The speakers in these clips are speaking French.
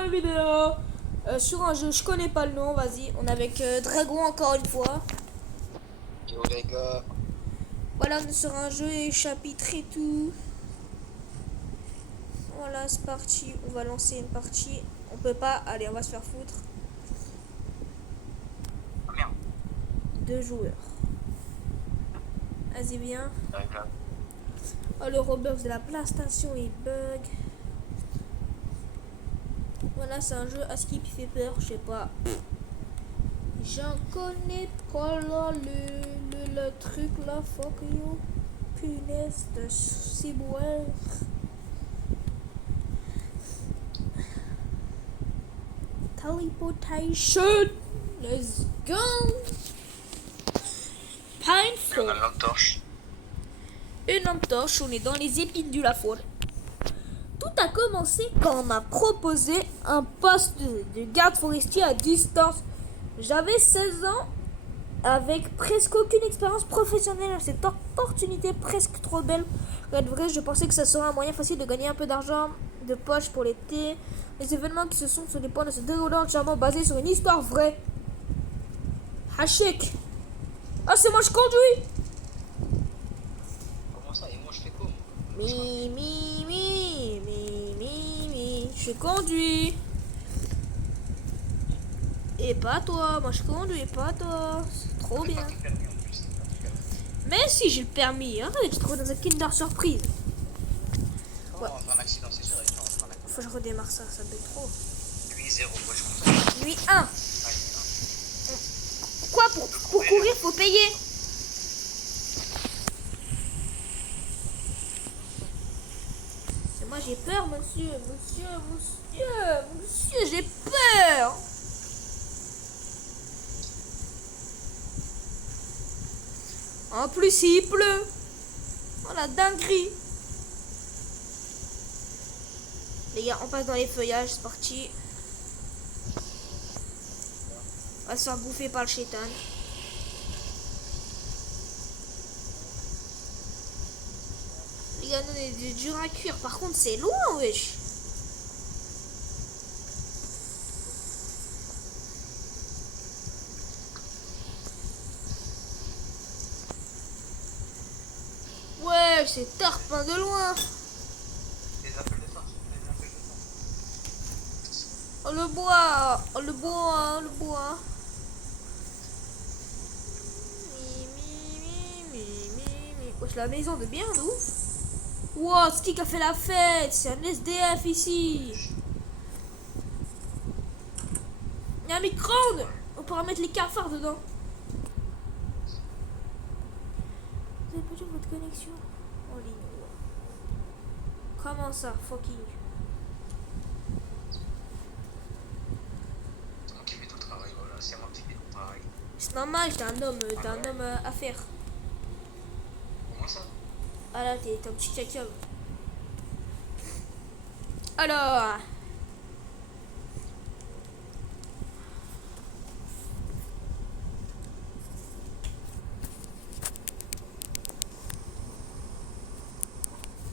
nouvelle vidéo sur un jeu, je connais pas le nom, vas-y. On est avec Dragon encore une fois. Yo les gars. Voilà, on est sur un jeu chapitre et tout. Voilà, c'est parti. On va lancer une partie. On peut pas, allez, on va se faire foutre. Ah merde. 2 joueurs. Vas-y, viens. J'arrive là. Oh, le Roblox de la PlayStation il bug. Voilà, c'est un jeu à skip qui fait peur, je sais pas. J'en connais pas là, le truc là, fuck you. Punaise de ciboire. Teleportation. Let's go. On a Painful. une lampe torche. Une lampe torche, on est dans les épines du Lafour. Tout a commencé quand on m'a proposé un poste de garde forestier à distance. J'avais 16 ans, avec presque aucune expérience professionnelle. Cette opportunité presque trop belle. Pour être vrai, je pensais que ça serait un moyen facile de gagner un peu d'argent de poche pour l'été. Les événements qui se sont sur les points de se dérouler entièrement basés sur une histoire vraie. Hachek. Ah, c'est moi, je conduis. Comment ça? Et moi je fais quoi? Je conduis. Et pas toi, moi je conduis, pas toi. C'est trop bien. Mais si j'ai le permis, arrête, je te trouve dans un Kinder Surprise. On va faire un accident, c'est sûr. Faut que je redémarre ça, ça bête trop. 8-0, moi je compte. Nuit 1. Quoi, pour courir, faut payer. C'est moi, j'ai peur, monsieur, j'ai peur. En plus, il pleut. Oh la dinguerie. Les gars, on passe dans les feuillages, c'est parti. On va se faire bouffer par le chétan. Les gars, nous, on est dur à cuire. Par contre, c'est loin, wesh. Ouais, c'est tarpin de loin. Les appels de force. Oh le bois, oh le bois, oh le bois. Wesh, la maison de bien, de ouf. Wow, c'est qui a fait la fête? C'est un SDF ici. Il y a un micro-ondes. On pourra mettre les cafards dedans. Vous avez perdu votre connexion en ligne. Comment ça, fucking? C'est moi qui fais tout le travail, voilà. C'est moi qui fais tout le travail. C'est normal, t'es un homme à faire. Comment ça? Ah là, t'es un petit caca. Alors.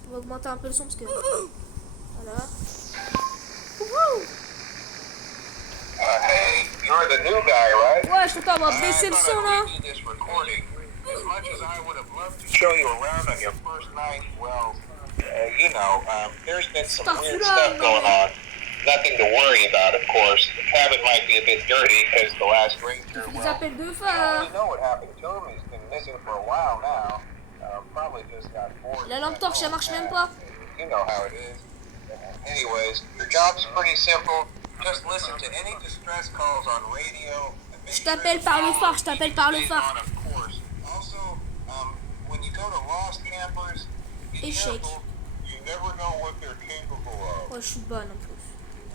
On va augmenter un peu le son parce que. Voilà. Hey, you're the new guy, right? Ouais, je t'entends, on va baisser le son là. This recording. As much as I would have loved to show you around on your first night, well, there's been some weird stuff going on. Nothing to worry about, of course. The cabin might be a bit dirty because the last ranger, Ils well, appellent deux I fois. don't really know what happened to him. He's been missing for a while now. Probably just got bored. La lampe torche, ça marche même pas. You know how it is. Anyways, your job's pretty simple. Just listen to any distress calls on radio. Je t'appelle par le phare, je t'appelle par le phare. Also, when you go to lost campers, be Échec. careful. You never know what they're capable of. Ouais, je suis bonne en plus.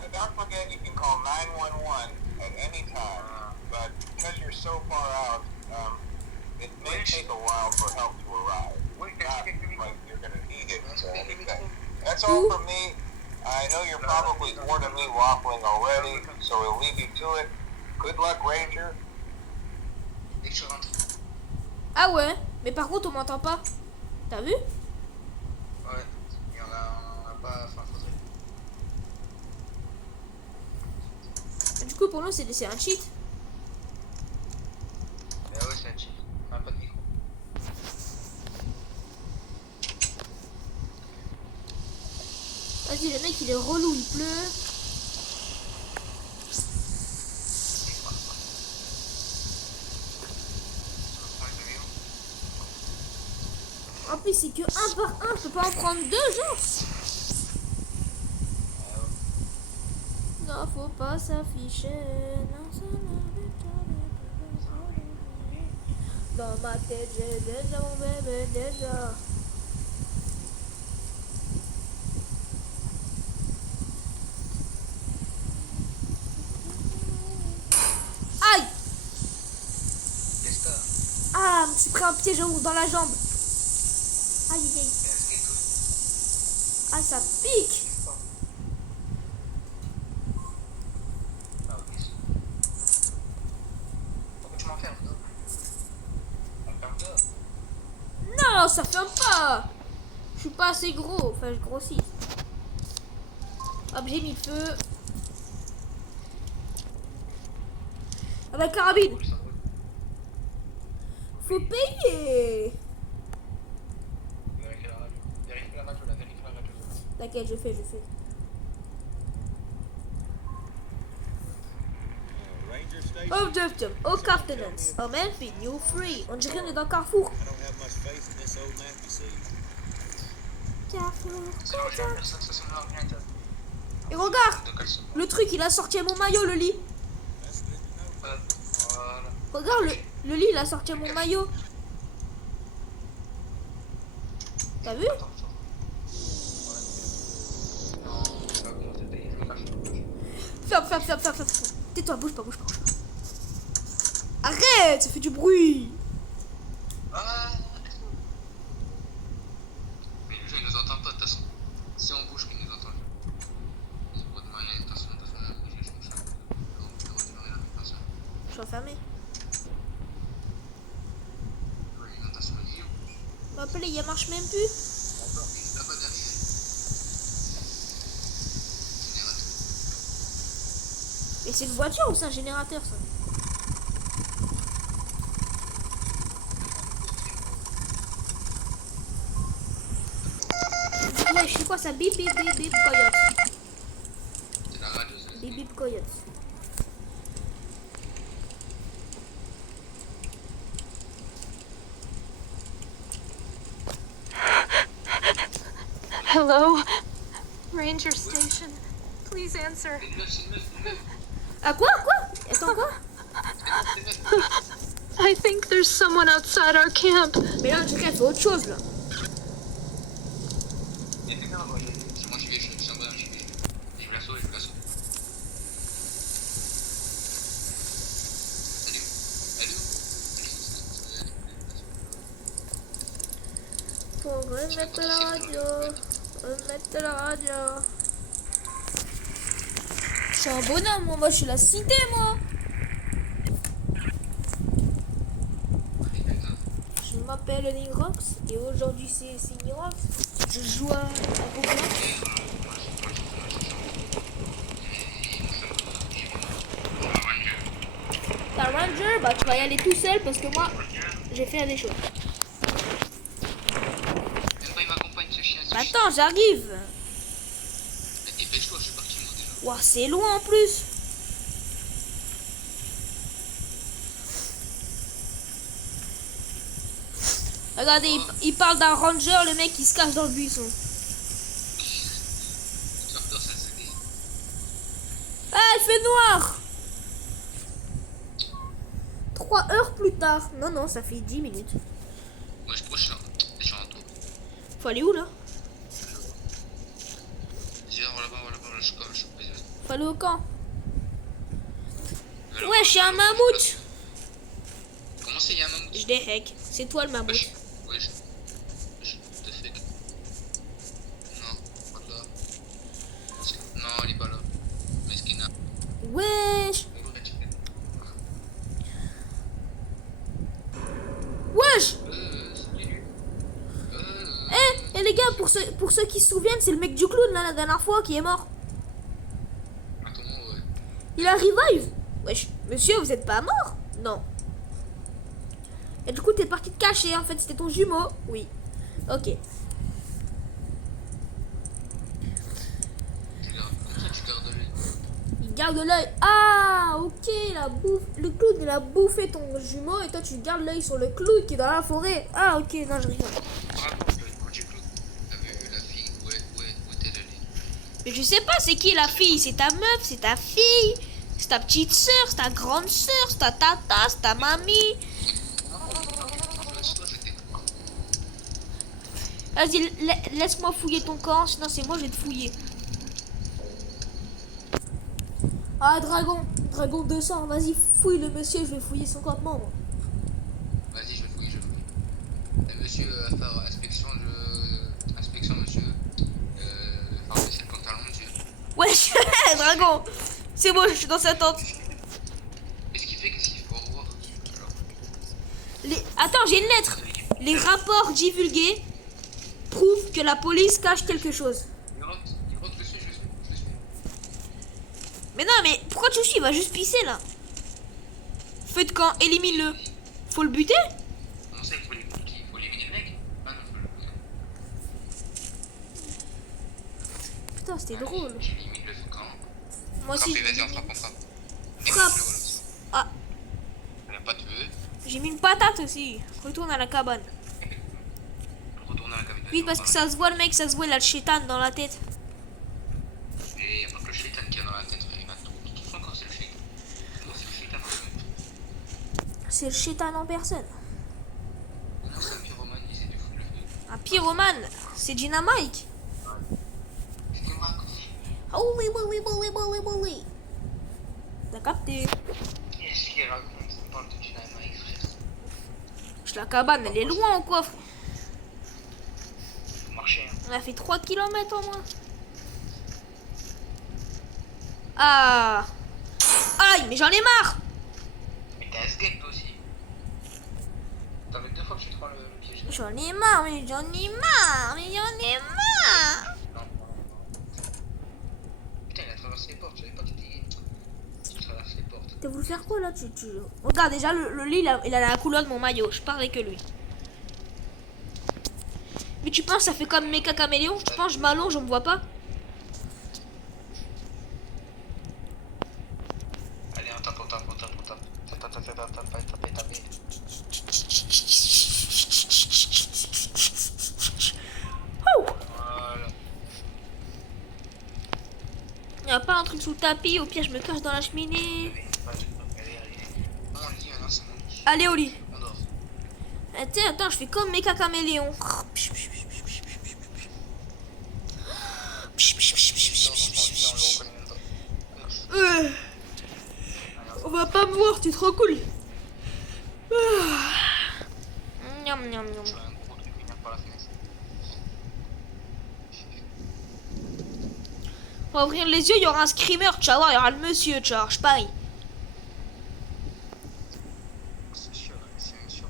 And don't forget you can call 911 at any time. But because you're so far out, it may take a while for help to arrive. Not like you're going to need it or anything. That's all from me. I know you're probably bored of me waffling already, so we'll leave you to it. Good luck, Ranger. Dès que je rentre. Ah ouais, mais par contre, on m'entend pas. T'as vu? Ouais. Il y en a, on a pas. Enfin, faudrait. coup, pour nous, c'est un cheat. Mais ouais, c'est un cheat. On a pas de micro. Vas-y, le mec, il est relou, il pleut. En plus, c'est que un par un, je peux pas en prendre deux, genre. Non, faut pas s'afficher. Dans ma tête, j'ai déjà mon bébé, déjà. Aïe! Qu'est-ce que t'as? Ah, je me suis pris un piège dans la jambe. Aïe, aïe, aïe. C'est un skate. Ah, ça pique. Ah, ok. Pourquoi tu m'enfermes? Enferme-toi. Non, ça ferme pas. Je suis pas assez gros. Enfin, je grossis. Hop, j'ai mis le feu. Ah bah, carabine. Faut payer. Vérifie la radio. Vérifie la radio, là. Vérifie la radio. T'inquiète, je fais. Ranger Station. Objective, au Cartenance. Oh man, feed you free. On dirait qu'on est dans Carrefour. I don't have much faith in this old nappy seed. Carrefour. C'est la recherche, personne, ça c'est mon ordinateur. Et regarde, De caleçon. le truc, il a sorti mon maillot, le lit. That's good to know. Voilà. Regarde, le lit, il a sorti mon maillot. T'as vu? Attends, attends. Ouais. Non, ça va commencer à payer. Ferme. Tais-toi, bouge pas. Arrête, ça fait du bruit. Ah. Mais le jeu il nous entend pas de toute façon. Si on bouge, il nous entend. Il se voit de moyen, de toute façon, on a bougé, je pense. On peut redémarrer la préparation. Je suis enfermé. L'alimentation est libre. Ma play, il marche même plus. D'accord, là-bas derrière. Générateur. Et c'est une voiture ou c'est un générateur, ça? Ouais, je sais quoi, ça bip, coyote. C'est la radio, c'est Bip, coyote. Hello? Ranger Station. Please answer. une meuf, c'est une meuf. Ah, quoi? Attends, quoi? C'est une meuf. I think there's someone outside our camp. Mais là, on dirait qu'elle fait autre chose, là. Il y a quelqu'un là-bas. C'est moi, je suis en bas, je vais la sauver, je vais la sauver. Elle est où? Faut remettre la radio. Je suis un bonhomme, moi je suis la cité, moi. Je m'appelle Nigrox et aujourd'hui c'est Nigrox. Je joue à Roblox. T'as Ranger, bah tu vas y aller tout seul parce que moi j'ai fait des choses. Même pas, il m'accompagne ce chien. Bah, attends, j'arrive. Dépêche-toi, je suis parti moi déjà. Ouah, c'est loin en plus. Regardez, il parle d'un ranger, le mec il se cache dans le buisson. Tu as peur, ça se dit. Ah, il fait noir. 3 heures plus tard. Non, ça fait 10 minutes. Moi, je suis en tour. Faut aller où là? Viens, voilà, je suis baisé. Faut aller au camp. Ouais, je suis un mammouth. Comment c'est, il y a un mammouth? Je déhec. C'est toi le mammouth. Ouais, je te fake. Non, pas là. Non, il est pas là. Mais ce qu'il a. Wesh. Wesh. C'est lui. Eh, les gars, pour ceux qui se souviennent, c'est le mec du clown là, la dernière fois qui est mort. Attends, ouais. Il a revive. Wesh, monsieur, vous êtes pas mort? Non. Et du coup, t'es parti te cacher. En fait, c'était ton jumeau. Oui. Ok. Comme ça, tu gardes l'œil. Il garde l'œil. Ah, ok. Le clown, il a bouffé ton jumeau et toi, tu gardes l'œil sur le clown qui est dans la forêt. Ah, ok. Non, je rigole. Raconte le coup du clou. T'as vu la fille? Où t'es allée? Mais je sais pas, c'est qui la fille? C'est ta meuf, c'est ta fille, c'est ta petite soeur, c'est ta grande soeur, c'est ta tata, c'est ta mamie. Vas-y, laisse-moi fouiller ton camp, sinon c'est moi, je vais te fouiller. Ah, Dragon 200, vas-y, fouille le monsieur, je vais fouiller son campement, moi. Vas-y, je vais fouiller. Monsieur, faire inspection, monsieur. Faire baisser le pantalon, monsieur. Wesh, Dragon, c'est bon, je suis dans sa tente. Qu'est-ce qu'il fait? Qu'est-ce qu'il faut revoir? Alors, Attends, j'ai une lettre. Les rapports divulgués prouvent que la police cache quelque chose. il rentre, je le suis. Mais non, mais pourquoi tu suis? Il va juste pisser là. Feu de camp, élimine-le. Faut le buter? On sait qu'il faut éliminer le mec. Ah non, faut le Putain, c'était drôle. J'élimine le camp. Moi aussi. Vas-y, on frappe. Frappe. Ah, Il n'y a pas de feu. j'ai mis une patate aussi. Retourne à la cabane. Retourne à la cabine. Vite, parce que ça se voit, le mec, ça se voit, il a le chétan dans la tête. Et il n'y a pas que le shaitan qui a dans la tête. Il a tout son corps, c'est le shaitan. Non, c'est le shaitan en fait. C'est le chétan en personne. Non, c'est un pyromane, il essaie de foutre le feu. Un pyromane, c'est Dynamite. C'était Marc. Oh oui. T'as capté. Qu'est-ce qu'il raconte? On parle de dynamite, frère. La cabane, elle est loin ou quoi, frère? Faut marcher, hein. On a fait 3 km au moins. Ah. Aïe, mais j'en ai marre. Mais t'es SG toi aussi. T'as vu 2 fois que tu te prends le piège. J'en ai marre. Non. Putain, il a traversé les portes, je savais pas que tu traverses les portes. T'as voulu faire quoi là? Regarde, déjà, le lit, il a la couleur de mon maillot. Je parlais que lui. Mais tu penses ça fait comme Mecha Caméléon? Tu penses je m'allonge, on me voit pas? Allez, on tape. Tape. Oh, Voilà. y a pas un truc sous le tapis, au pire je me cache dans la cheminée. Allez. Mon lit, maintenant c'est mon lit. Allez au lit. On dort. Attends, je fais comme Mecha Caméléon. On va pas me voir, tu es trop cool. Miam, miam, miam. Je vois un gros truc qui vient par la fenêtre. On va ouvrir les yeux, il y aura un screamer, tu vas voir, il y aura le monsieur, tu vois, je parie. C'est sûr, c'est sûr.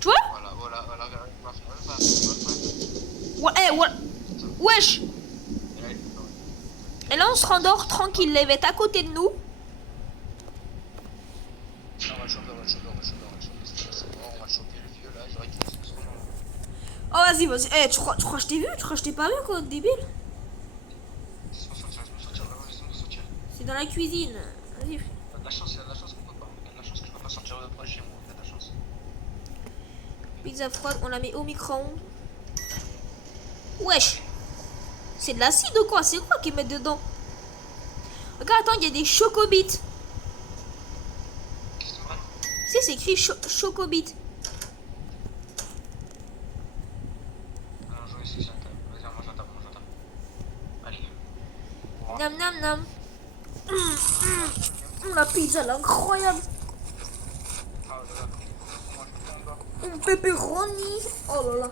Tu vois? Voilà. Ouais, ouais. Wesh. Et là on se rendort tranquille, les bêtes à côté de nous. On va choper. On va choper le vieux là, j'aurais qu'il se soit. Oh vas-y. Eh, tu crois que je t'ai vu? Tu crois que je t'ai pas vu quoi, débile? Laisse-moi sortir. C'est dans la cuisine. Vas-y. Il y a de la chance qu'on peut pas. Il y a de la chance que je peux pas sortir de proche chez moi. Il y a de la chance. Pizza froide, on la met au micro-ondes. Wesh. C'est de l'acide ou quoi? C'est quoi qu'ils mettent dedans? Regarde, attends, il y a des chocobits. Qu'est-ce que tu me Tu sais, c'est écrit chocobit. Non, je vais essayer ça. Vas-y, on mange un tape. Allez. Nam. La pizza, elle est incroyable. Ah, voilà. On mange Pepperoni. Oh là là.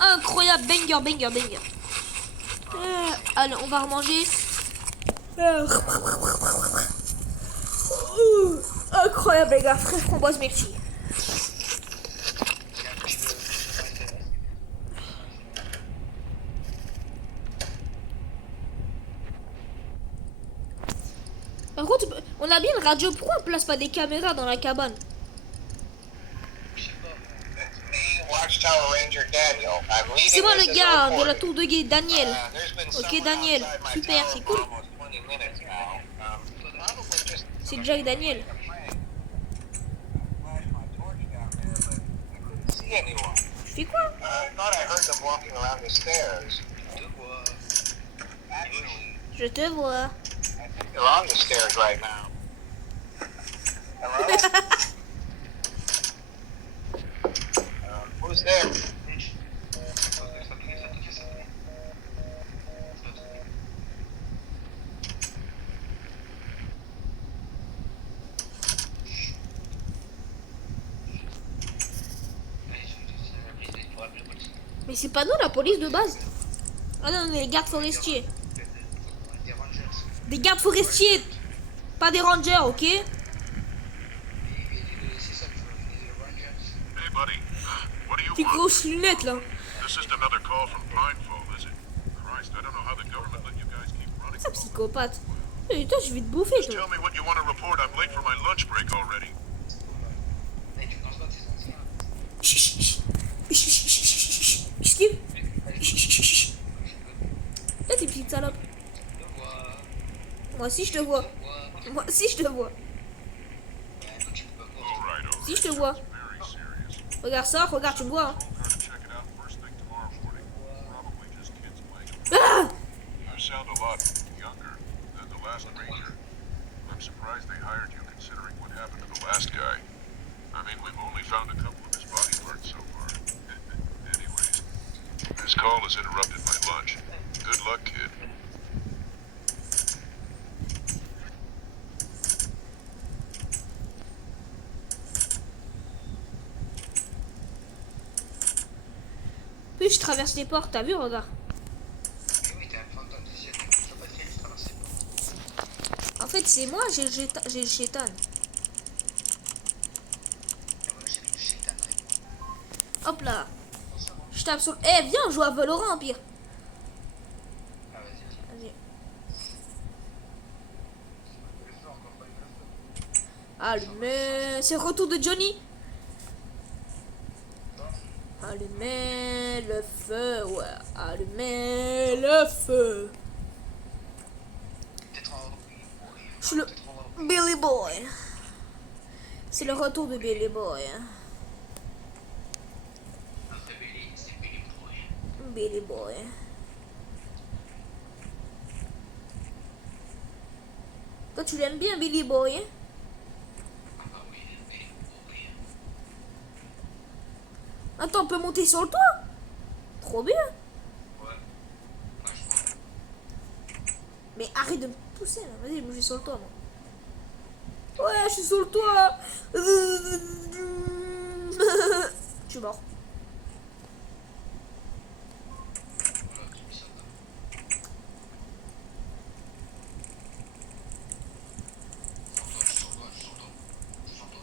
Incroyable. Banger. Allez, on va remanger. Incroyable, les gars. Fraise framboise, merci. Par contre, on a bien une radio. Pourquoi on place pas des caméras dans la cabane? Je sais pas. Me, Watchtower Ranger Daniel. I'm leaving C'est moi this le as gars de la reported. tour de guet, Daniel. There's been Ok, someone Daniel. outside my Super, tower c'est for cool. almost 20 minutes now. Probably just C'est Jack Daniel. a prank. Flashed my torch down there, but I couldn't see anyone. Tu fais quoi? I thought I heard them walking around the stairs. Je te vois. Actually, Je te vois. I think they're on the stairs right now. Hello? Who's there? Mais c'est pas nous la police de base. Ah non, on est les gardes forestiers. Des Rangers. Des gardes forestiers. Pas des rangers, ok? C'est ça qu'il faut, des Rangers. Hey, buddy. What do you Tes want? grosses lunettes là. This isn't another call from Pinefall, is it? Christ, I don't know how the government let you guys keep running. C'est un psychopathe. Eh, toi, je vais te bouffer, Just toi. tell me what you want to report. I'm late for my lunch break already. Mais tu penses pas que c'est ancien? Chut, chut, chut. Chut, chut, chut, chut, chut. Esquive. Chut, chut, chut, chut. Là, tes petites salopes. Je te vois. Moi aussi, je te vois. Moi aussi, je te vois. Toi, tu peux pas voir. All right, all Si, je te vois. very serious. Regarde ça, regarde, tu me vois. Hein. Try to check it out first thing tomorrow morning. Probably just kids playing. Ah! You sound a lot younger than the last ranger. I'm surprised they hired you considering what happened to the last guy. I mean, we've only found a couple of his body parts so far. Anyways, this call has interrupted my lunch. Good luck, kid. Puis je traverse les portes, t'as vu, regarde. Mais oui, t'es un fantôme de ciel. Je sais pas si je traverse les portes. En fait, c'est moi, j'ai le chétan. Et voilà, j'ai le chétan avec moi. Hop là. Bon, ça va. Je tape sur... Eh, viens, on joue à Valorant, pire. Ah, vas-y, vas-y. Vas-y. Le feu, encore pas eu le feu. Allumez. C'est le retour de Johnny. Allumez le feu, ouais. Allumez le feu. Peut-être en. Je suis le Peut-être en. Billy Boy. C'est le retour de Billy Boy. Hein. Après Billy, c'est Billy Boy. Billy Boy. Toi, tu l'aimes bien, Billy Boy, hein? Ah oui, Billy Boy. Attends, on peut monter sur le toit? Trop bien. Ouais. Franchement. Mais arrête de me pousser, là. Vas-y, je suis sur le toit, moi. Ouais, je suis sur le toit. Je suis mort. Voilà, tu me sens pas. Je sens toi.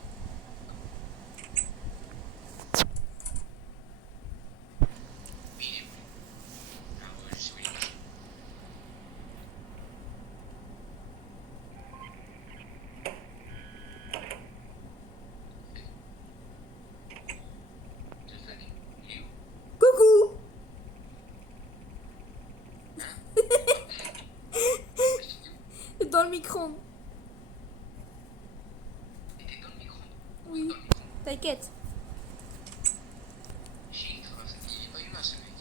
Billy Boy. Ah ouais, je suis Billy Boy. Stéphanie, il est où? Coucou. Dans le micro. Il était dans le micro. Oui. Dans le micro. T'inquiète. J'ai traversé. Il est pas humain ce mec.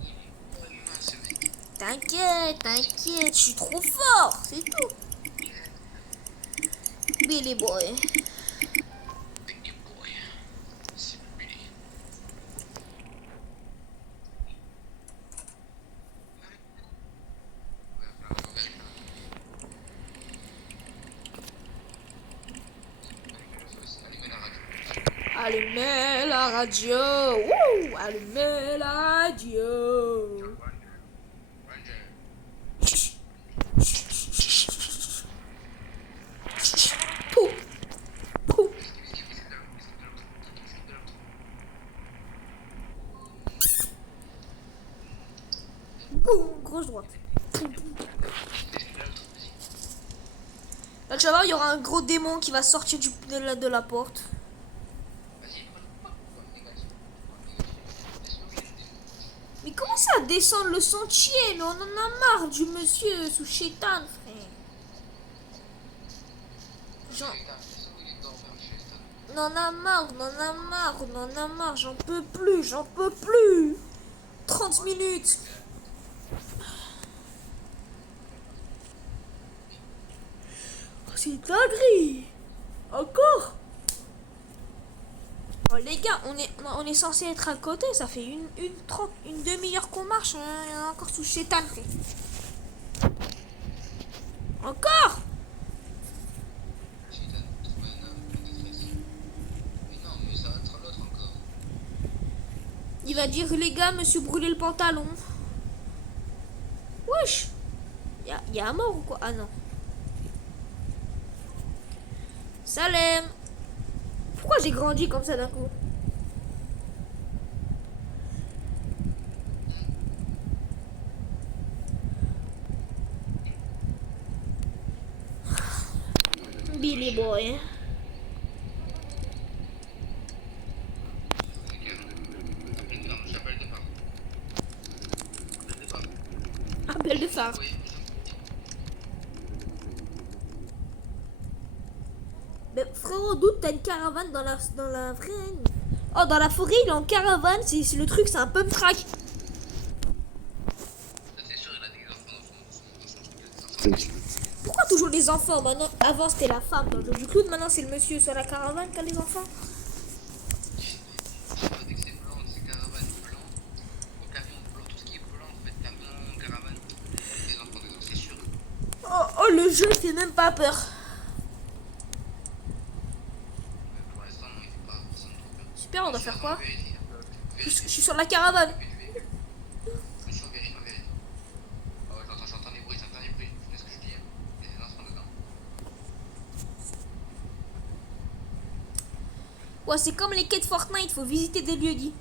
Il est pas humain ce mec. T'inquiète, t'inquiète. Je suis trop fort. C'est tout. Billy Boy. Billy Boy. C'est Billy. Allumez la radio. Wouh! Allumez la radio. Pou. Pou. Boum, grosse droite. Là, tu vas voir, il y aura un gros démon qui va sortir de la porte. Vas-y, pourquoi négatif? Laisse-moi oublier le démon. Mais comment ça descendre le sentier? Là, on en a marre du monsieur sous chétan, frère. Genre, Shaitan, laisse-moi oublier de dormir, Shaitan. on en a marre, on en a marre, on en a marre, j'en peux plus, j'en peux plus. 30 minutes. Oh, c'est dinguerie. Encore. Oh, les gars, on est censé être à côté, ça fait une demi-heure qu'on marche, on est encore sous chétan, frère. Encore. Shaitan, trouve un homme de détresse. Mais non, mais ça va être l'autre encore. Il va dire, les gars, monsieur brûlé le pantalon. Wesh. Y a un mort ou quoi? Ah non. Salem. Pourquoi j'ai grandi comme ça d'un coup? Billy Boy. Non, j'appelle départ. Appelle départ. Appel de phare. Oui. Mais frérot, d'où t'as une caravane dans la vraie... Oh, dans la forêt, il est en caravane. C'est le truc, c'est un pump track. Ça, c'est sûr, il a des enfants dans son Pourquoi toujours les enfants maintenant? Avant, c'était la femme dans le jeu du clown. Maintenant, c'est le monsieur sur la caravane qui a les enfants. Je sais pas, dès que c'est blanc, c'est caravane blanc. Au camion blanc, tout ce qui est blanc, en fait, camion, caravane, des enfants, c'est sûr. Oh, le jeu, il fait même pas peur. Mais pour l'instant, non, il fait pas personne trop peur. Super, on doit faire quoi? Vérifie. Je suis sur la caravane. Vérifie, vérifie. Ah ouais, j'entends des bruits, j'entends des bruits. C'est ce que je dis. Il y a des enfants dedans. Ouais, c'est comme les quêtes Fortnite, faut visiter des lieux dits.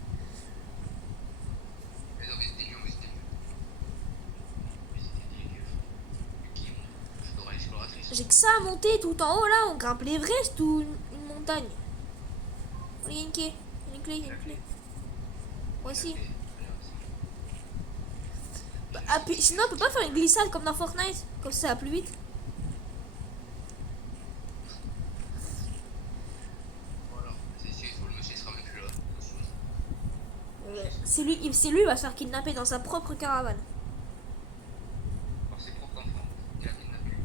Les ont visité des lieux, visité des lieux. Visiter des lieux. Qui est Flora exploratrice. J'ai que ça à monter tout en haut là, on grimpe l'Everest ou une montagne. Oh, il y a une clé, il y a une clé, il y a une clé. Moi aussi. Ah, puis, sinon on peut pas faire une glissade comme dans Fortnite, comme ça va plus vite. Voilà, c'est fou, le monsieur sera même plus là. C'est lui, il va se faire kidnapper dans sa propre caravane. Par ses propres enfants, il a kidnappé.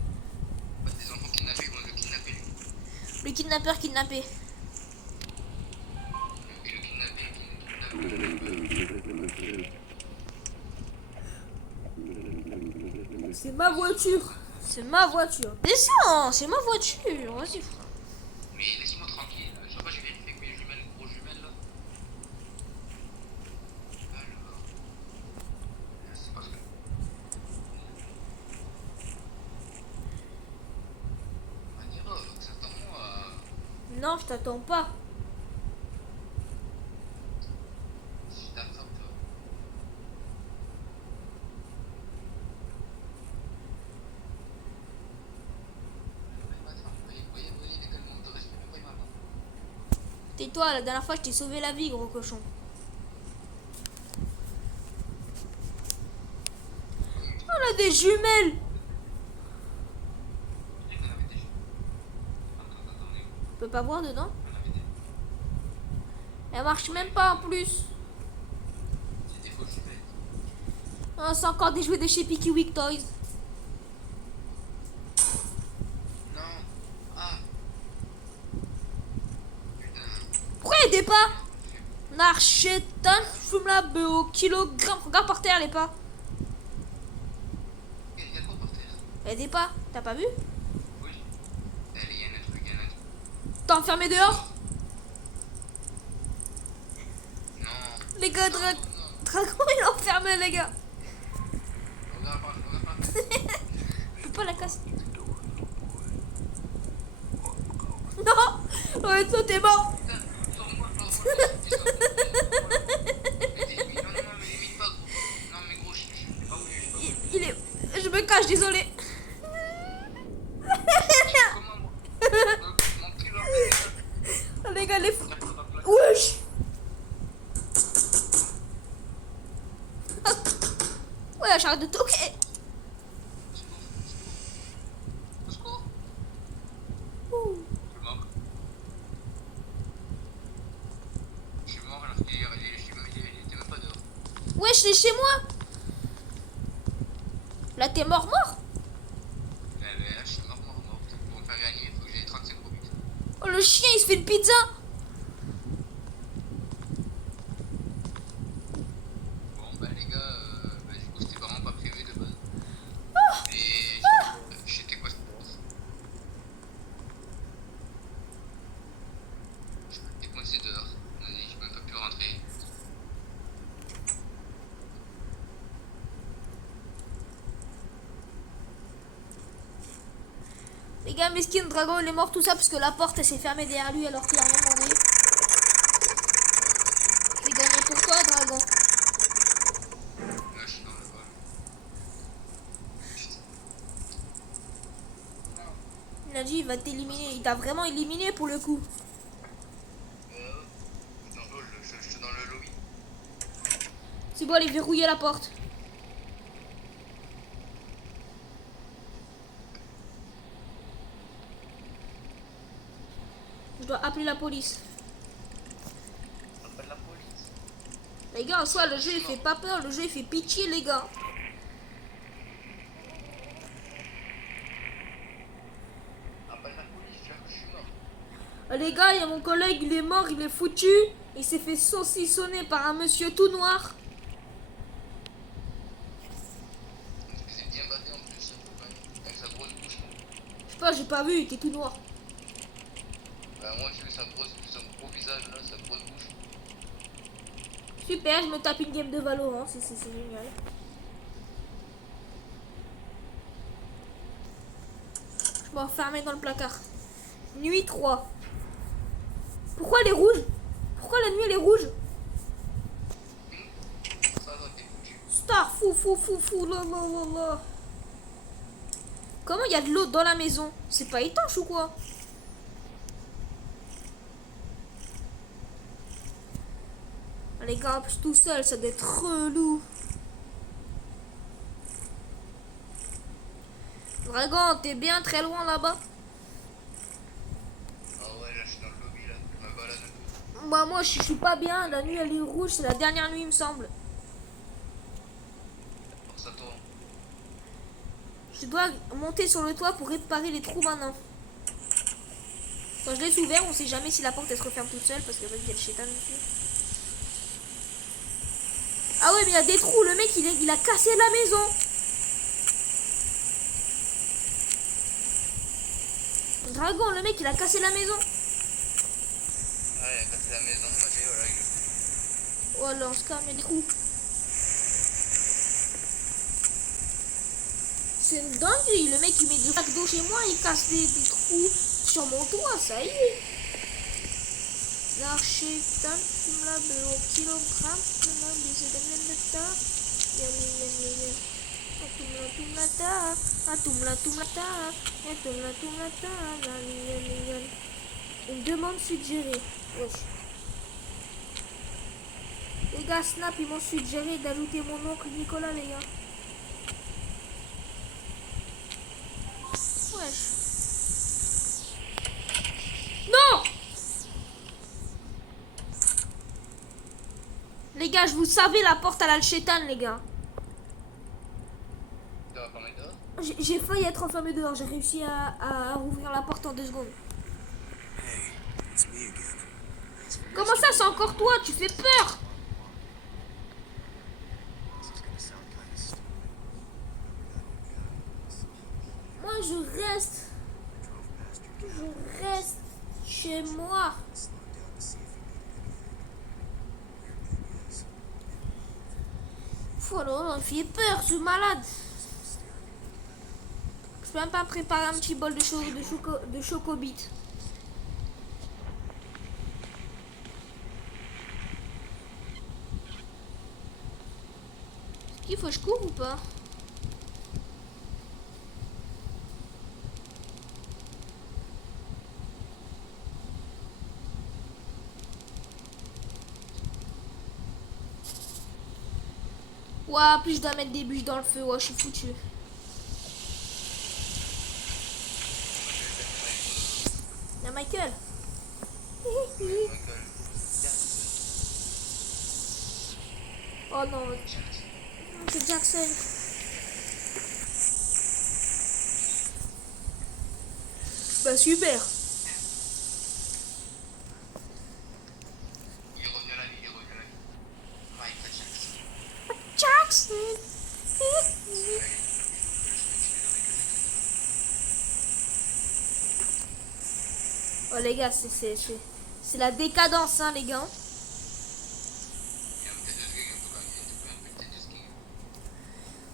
Pas des enfants kidnappés, ils vont le kidnapper lui. Le kidnappeur kidnappé. Et le kidnappé, C'est ma voiture. C'est ma voiture. Descends, c'est ma voiture. Vas-y. Mais laissez-moi tranquille. Je sais pas, j'ai vérifié avec mes jumelles, gros jumelles là. Alors. C'est parce que. Manira, attends-moi. Non, je t'attends pas. Si je t'attends, toi. Tais-toi, la dernière fois je t'ai sauvé la vie, gros cochon. On a des jumelles. On peut pas voir dedans. Elle marche même pas en plus. Oh, c'est encore des jouets de chez Picky Week Toys. Non. Ah. Putain. Pourquoi il y a des pas? Narchetan, fume la bœuf au kilogramme. Regarde par terre les pas. Il y a quoi par terre? Il y a des pas, t'as pas vu? Oui. Allez, il y a un truc, il y a un truc. T'es enfermé dehors? Non. Les gars, Dragon il est enfermé les gars. Regarde pas, regarde pas. Je peux pas la casser. Non. Ouais, toi t'es mort. Putain, sors-moi, sors-moi. Non, mais limite pas, gros. Non, mais gros, je suis pas voulu. Il est... Je me cache, désolé. Comment wesh, arrête de toquer. Au secours. Ouh. Je suis mort. Je suis mort alors qu'il était même pas dehors. Wesh, c'est chez moi. Là, t'es mort. Là, je suis mort. Pour me faire gagner, il faut que j'ai 35 pour but. Oh, le chien, il se fait une pizza. Bon, bah les gars, du coup, c'était vraiment pas prévu de base. Et j'étais quoi? J'étais coincé dehors. Vas-y, je peux même pas plus rentrer. Les gars, mesquin, Dragon, il est mort, tout ça, parce que la porte, elle s'est fermée derrière lui alors qu'il a rien demandé. J'ai gagné pour toi, Dragon. Là, je suis dans le vol. Il a dit, il va t'éliminer. Il t'a vraiment éliminé pour le coup. Je suis dans le lobby. C'est bon, allez, verrouiller la porte. Je dois appeler la police. Appelle la police. Les gars, en soi, le jeu, il fait pas peur. Le jeu, il fait pitié, les gars. Appelle la police, tu vois que je suis mort. Les gars, il y a mon collègue, il est mort, il est foutu. Il s'est fait saucissonner par un monsieur tout noir. Il s'est bien battu en plus, avec sa grosse bouche. Je sais pas, j'ai pas vu, il était tout noir. Bah, moi j'ai vu son gros visage là, sa grosse bouche. Super, je me tape une game de Valorant, c'est génial. Je vais enfermer dans le placard. Nuit 3. Pourquoi elle est rouge? Pourquoi la nuit elle est rouge? Ça t'es foutu. Star, fou, là. Comment il y a de l'eau dans la maison? C'est pas étanche ou quoi? Les gars, en plus tout seul, ça doit être relou. Dragon, t'es bien très loin là-bas? Ah ouais, là je suis dans le lobby là, je me balade un peu. Bah moi je suis pas bien, la nuit elle est rouge, c'est la dernière nuit il me semble. Pour ça toi. Je dois monter sur le toit pour réparer les trous maintenant. Quand je laisse ouvert, on sait jamais si la porte elle se referme toute seule parce que vas-y, il y a le chétan dessus. Ah ouais mais il y a des trous, le mec il a cassé la maison. Dragon, le mec il a cassé la maison. Ah, il a cassé la maison, ok, voilà. Oh là on se calme, il y a des trous. C'est une dinguerie, le mec il met du sac d'eau chez moi, il casse des trous sur mon toit, ça y est. L'archétan, tu me l'as au kilogramme, tu me l'as baisé de l'enneta. Une demande suggérée. Wesh. Les gars, Snap, ils m'ont suggéré d'ajouter mon oncle Nicolas, les gars. Wesh. Non! Les gars, je vous savais, la porte à l'Alchétan, les gars. Tu vas fermer dehors? J'ai failli être enfermé dehors, j'ai réussi à rouvrir la porte en 2 secondes. Comment ça, c'est encore toi? Tu fais peur! Moi, je reste chez moi. Oh là là, il fait peur, ce malade. Je peux même pas préparer un petit bol de chocobit. Il faut que je cours ou pas? Ouah, plus je dois mettre des bûches dans le feu. Ouais, je suis foutu. Y'a Michael. Oh non. C'est Jackson. Bah super. Il est revenu à la vie, il est revenu à la vie. Michael Jackson. Jackson. Oh les gars, c'est la décadence, hein les gars.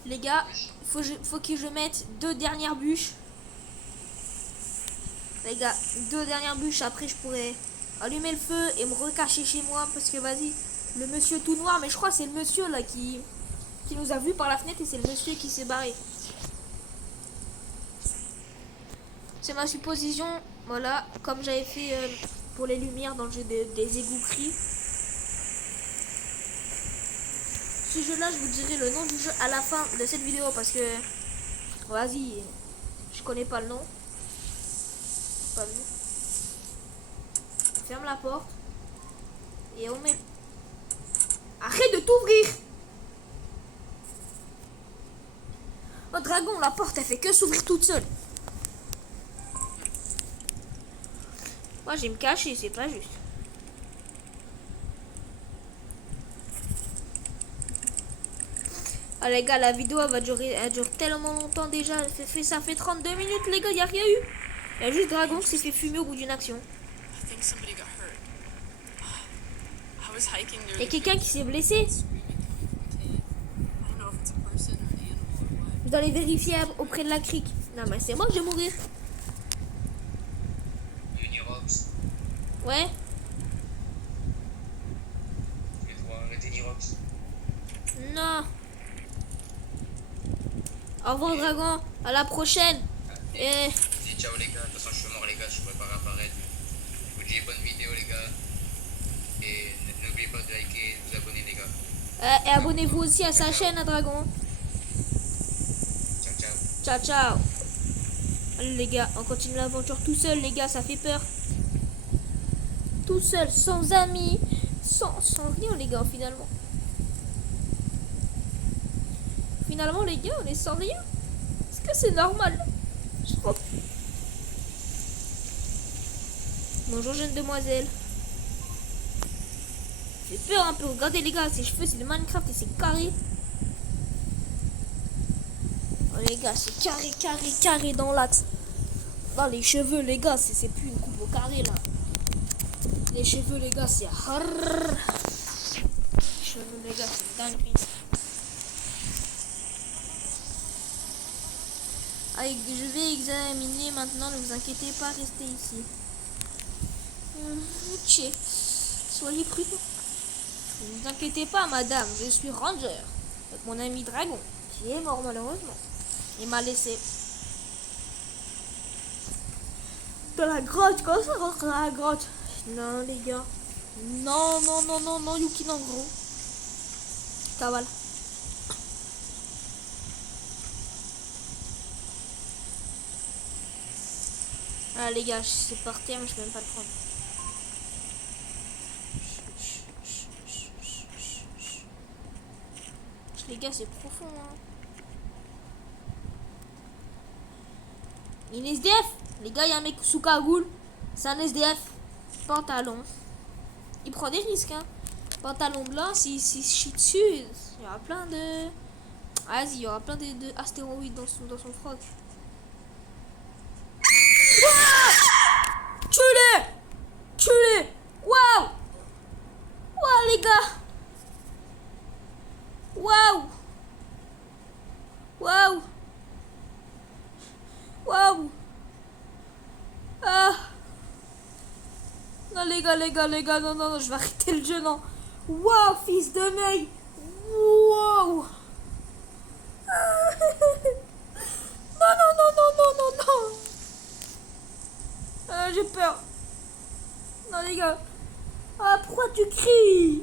Les gars, faut que je mette 2 dernières bûches. Les gars, 2 dernières bûches. Après, je pourrais allumer le feu et me recacher chez moi. Parce que, vas-y, le monsieur tout noir. Mais je crois que c'est le monsieur là qui nous a vus par la fenêtre. Et c'est le monsieur qui s'est barré. C'est ma supposition. Voilà, comme j'avais fait pour les lumières dans le jeu des égouts gris. Ce jeu-là, je vous dirai le nom du jeu à la fin de cette vidéo parce que, vas-y, je connais pas le nom. Pas le nom. On ferme la porte et on met. Arrête de t'ouvrir. Oh dragon, la porte elle fait que s'ouvrir toute seule. Moi, je vais me cacher, c'est pas juste. Ah les gars, la vidéo elle dure tellement longtemps déjà. Ça fait 32 minutes les gars, y a rien eu. Il y a juste Dragon qui s'est fait fumer au bout d'une action. Il y a quelqu'un qui s'est blessé. Je dois aller vérifier auprès de la crique. Non mais c'est moi que je vais mourir. Unirox. Ouais. Je vais voir arrêter Unirox. Non. Au revoir Dragon, à la prochaine. Et... Dis ciao les gars, de toute façon je suis mort les gars, je pourrais pas réapparaître. Je vous dis bonne vidéo les gars. Et n'oubliez pas de liker et de vous abonner les gars. et abonnez-vous aussi à sa chaîne à Dragon. Ciao ciao. Ciao ciao. Allez les gars, on continue l'aventure tout seul les gars, ça fait peur. Tout seul, sans amis, sans rien les gars finalement. Finalement les gars, on est sans rien. Est-ce que c'est normal? Je crois. Bonjour jeune demoiselle. J'ai peur un peu, regardez les gars, ses cheveux c'est de Minecraft et c'est carré. Oh les gars, c'est carré dans l'axe. Dans les cheveux les gars, c'est plus une coupe au carré là. Les cheveux les gars, c'est harrrr. Les cheveux les gars, c'est dingue. Allez, je vais examiner maintenant, ne vous inquiétez pas, restez ici. Ok. Soyez prudents. Ne vous inquiétez pas, madame, je suis ranger. Avec mon ami Dragon, qui est mort malheureusement. Il m'a laissé. Dans la grotte, quand ça rentre dans la grotte. Non, les gars. Non, Yuki, non, gros. Cavale. Ah les gars, c'est par terre mais je peux même pas le prendre. Les gars, c'est profond hein. Une SDF. Les gars, il y a un mec sous cagoule. C'est un SDF. Pantalon. Il prend des risques hein. Pantalon blanc, s'il chie dessus, il y aura plein de... Vas-y, il y aura plein de astéroïdes dans son froc. Tue-les. Waouh. Waouh les gars. Waouh. Ah. Non les gars, non, je vais arrêter le jeu, non. Waouh, fils de May. Waouh. Non. J'ai peur. Non les gars. Ah, pourquoi tu cries?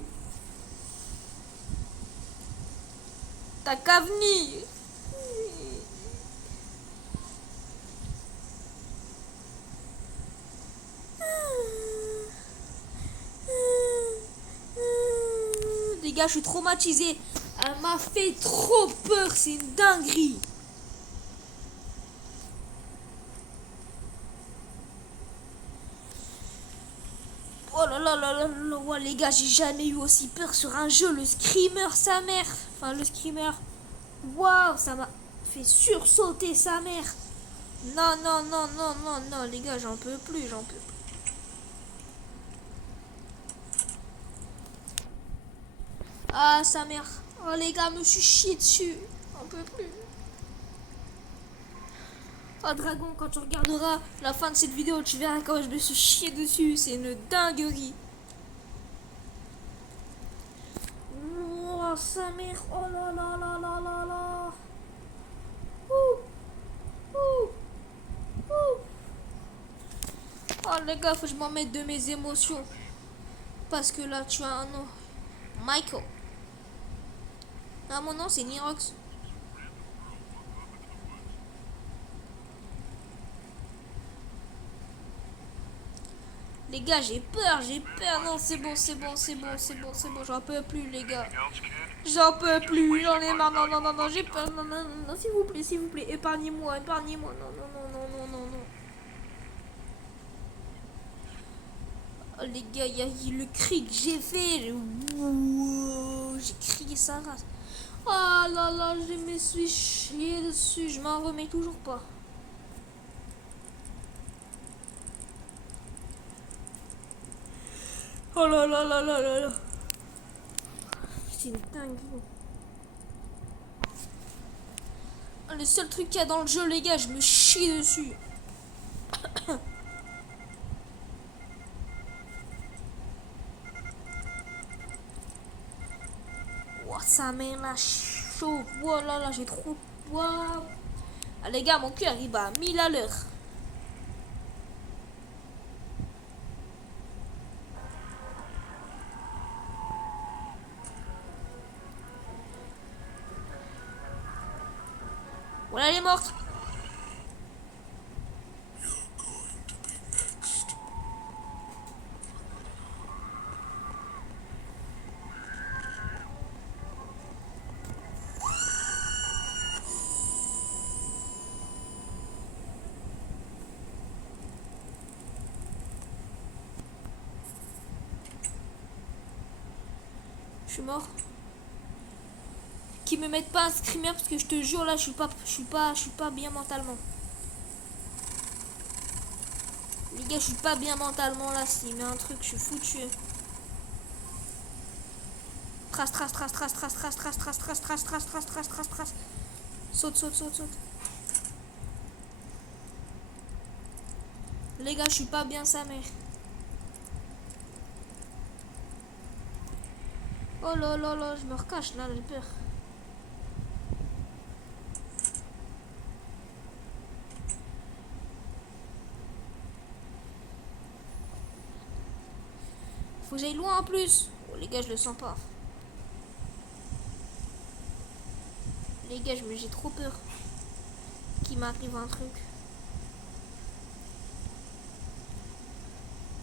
T'as qu'à venir. Les gars, je suis traumatisée. Elle m'a fait trop peur, c'est une dinguerie. Oh là là là là là, ouais, les gars, j'ai jamais eu aussi peur sur un jeu. Le screamer, sa mère. Enfin, le screamer. Waouh, ça m'a fait sursauter sa mère. Non, non, non, non, non, non, les gars, j'en peux plus, j'en peux plus. Ah, sa mère. Oh, les gars, me suis chié dessus. J'en peux plus. Oh, Dragon, quand tu regarderas la fin de cette vidéo, tu verras quand je me suis chié dessus. C'est une dinguerie. Oh, sa mère. Oh là là là là là là. Ouh. Ouh. Ouh. Oh, les gars, faut que je m'en mette de mes émotions. Parce que là, tu as un nom. Michael. Ah, mon nom, c'est Nirox. Les gars, j'ai peur, j'ai peur. Non, c'est bon, c'est bon, c'est bon, c'est bon, c'est bon. J'en peux plus, les gars. J'en peux plus, j'en ai marre. Non, non, non, non, j'ai peur. Non, non, non, non, s'il vous plaît, épargnez-moi, épargnez-moi. Non, non, non, non, non, non, non. Oh, les gars, il y a le cri que j'ai fait. J'ai crié sa race. Oh là là, je me suis chié dessus. Je m'en remets toujours pas. Oh là là là là là là. C'est une dinguerie. Le seul truc qu'il y a dans le jeu, les gars, je me chie dessus. Oh, ça m'a la chaud. Oh là là, j'ai trop. Wow. Ah, les gars, mon cœur il bat à 1000 à l'heure. Voilà, elle est morte. Je suis mort. Qui me mettent pas un screamer parce que je te jure là, je suis pas bien mentalement. Les gars, je suis pas bien mentalement là. S'il met un truc, je suis foutu. Trace, trace, trace, trace, trace, trace, trace, trace, trace, trace, trace, trace, trace, trace, trace. Saute, saute, saute, saute. Les gars, je suis pas bien sa mère. Oh là là là, je me recache là, j'ai peur. Faut que j'aille loin en plus. Oh les gars, je le sens pas. Les gars, j'ai trop peur qu'il m'arrive un truc.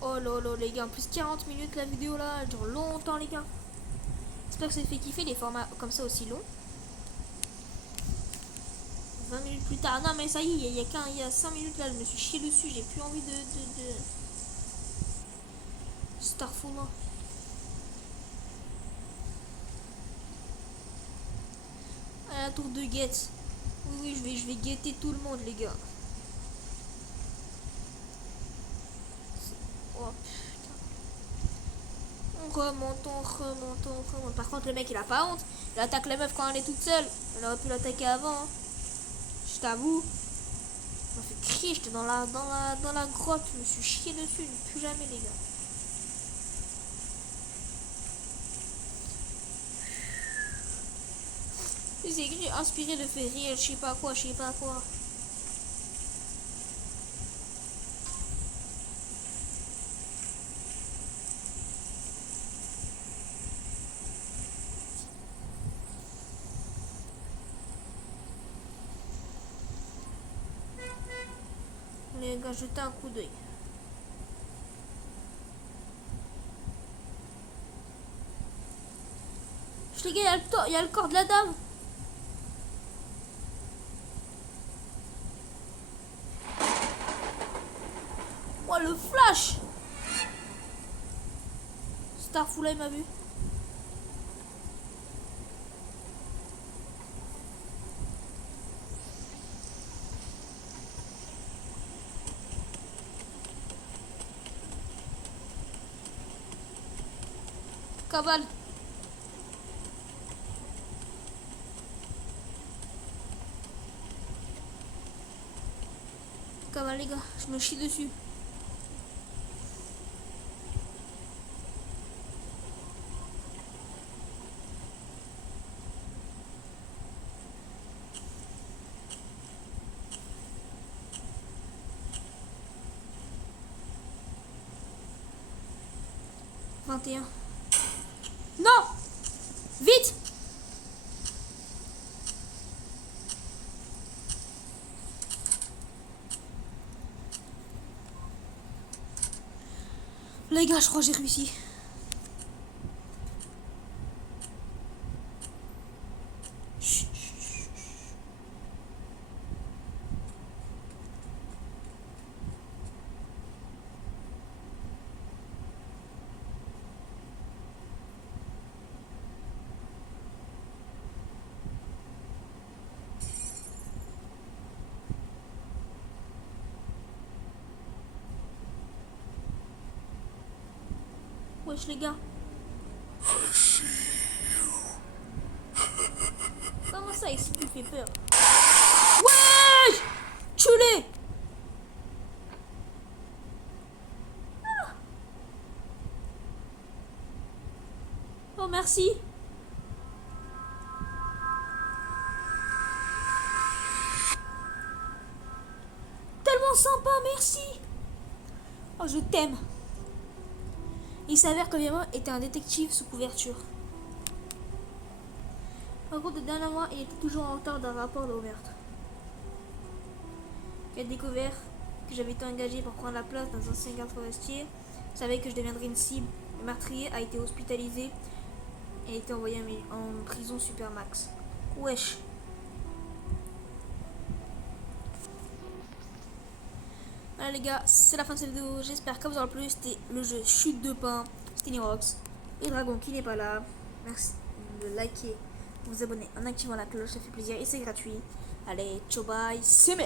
Oh là là les gars, en plus 40 minutes la vidéo là, elle dure longtemps les gars. J'espère que ça fait kiffer les formats comme ça aussi longs. 20 minutes plus tard, non mais ça y est, il y a 5 minutes là, je me suis chié dessus, j'ai plus envie de... Starfall là. À la tour de guette. Oui, oui, je vais guetter tout le monde les gars. Oh putain. On remonte, on remonte, on remonte. Par contre, le mec il a pas honte. Il attaque la meuf quand elle est toute seule. Elle aurait pu l'attaquer avant. Hein. Je t'avoue. Ça m'a fait crier. J'étais dans la grotte. Je me suis chié dessus. Plus jamais, les gars. C'est écrit inspiré de faits réels. Je sais pas quoi, je sais pas quoi. mais quand jeter un coup d'œil. Les gars, il y a le corps de la dame. Oh, le flash. Starfou là, il m'a vu. Cabal. Cabal, les gars, je me chie dessus. « 21. Non! Vite! Les gars, je crois que j'ai réussi. Chut, chut, chut. Wesh les gars. Comment ça il fait peur? Wesh! Tue-les! Ah. Oh merci. Tellement sympa, merci. Oh je t'aime. Il s'avère que Viamant était un détective sous couverture. Au cours des derniers mois, il était toujours en retard d'un rapport de meurtre. Il a découvert que j'avais été engagé pour prendre la place d'un ancien garde forestier. Il savait que je deviendrais une cible. Le meurtrier a été hospitalisé et a été envoyé en prison Supermax. Wesh. Voilà les gars, c'est la fin de cette vidéo. J'espère que vous aura plu. C'était le jeu Chute de pain. C'était Nirox. Et Dragon qui n'est pas là. Merci de liker, de vous abonner en activant la cloche, ça fait plaisir et c'est gratuit. Allez, ciao bye, c'est